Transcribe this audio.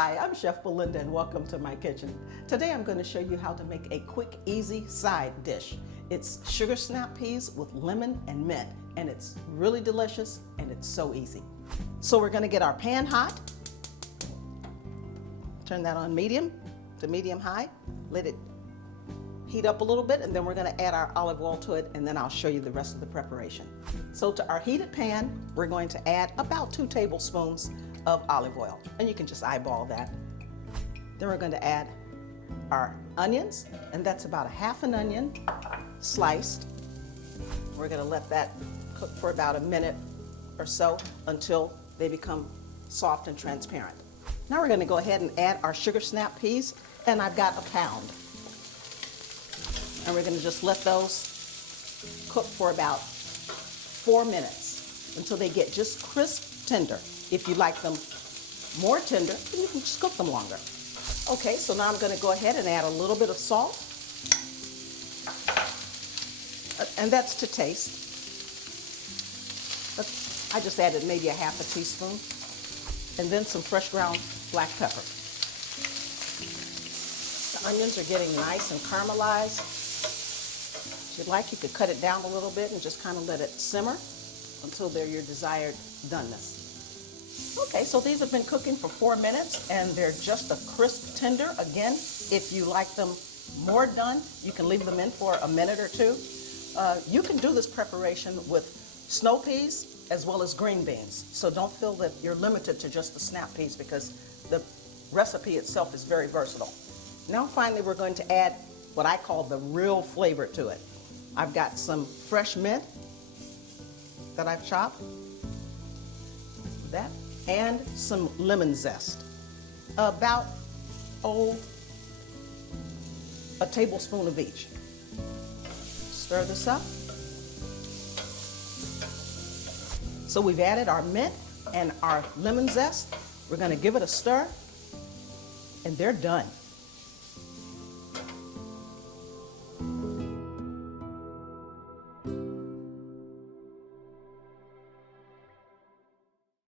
Hi, I'm Chef Belinda and welcome to my kitchen. Today I'm going to show you how to make a quick, easy side dish. It's sugar snap peas with lemon and mint, and it's really delicious and it's so easy. So we're going to get our pan hot. Turn that on medium to medium high. Let it heat up a little bit, and then we're going to add our olive oil to it, and then I'll show you the rest of the preparation. So to our heated pan, we're going to add about 2 tablespoons of olive oil, and you can just eyeball that. Then we're going to add our onions, and that's about a half an onion sliced. We're going to let that cook for about a minute or so until they become soft and transparent. Now we're going to go ahead and add our sugar snap peas, and I've got a pound. And we're going to just let those cook for about 4 minutes until they get just crisp tender. If you like them more tender, then you can just cook them longer. Okay, so now I'm going to go ahead and add a little bit of salt. And that's to taste. I just added maybe a half a teaspoon. And then some fresh ground black pepper. The onions are getting nice and caramelized. If you'd like, you could cut it down a little bit and just kind of let it simmer until they're your desired doneness. Okay, so these have been cooking for 4 minutes and they're just a crisp tender. Again, if you like them more done, you can leave them in for a minute or two. You can do this preparation with snow peas as well as green beans. So don't feel that you're limited to just the snap peas because the recipe itself is very versatile. Now finally we're going to add what I call the real flavor to it. I've got some fresh mint that I've chopped, that, and some lemon zest. About, a tablespoon of each. Stir this up. So we've added our mint and our lemon zest. We're going to give it a stir, and they're done.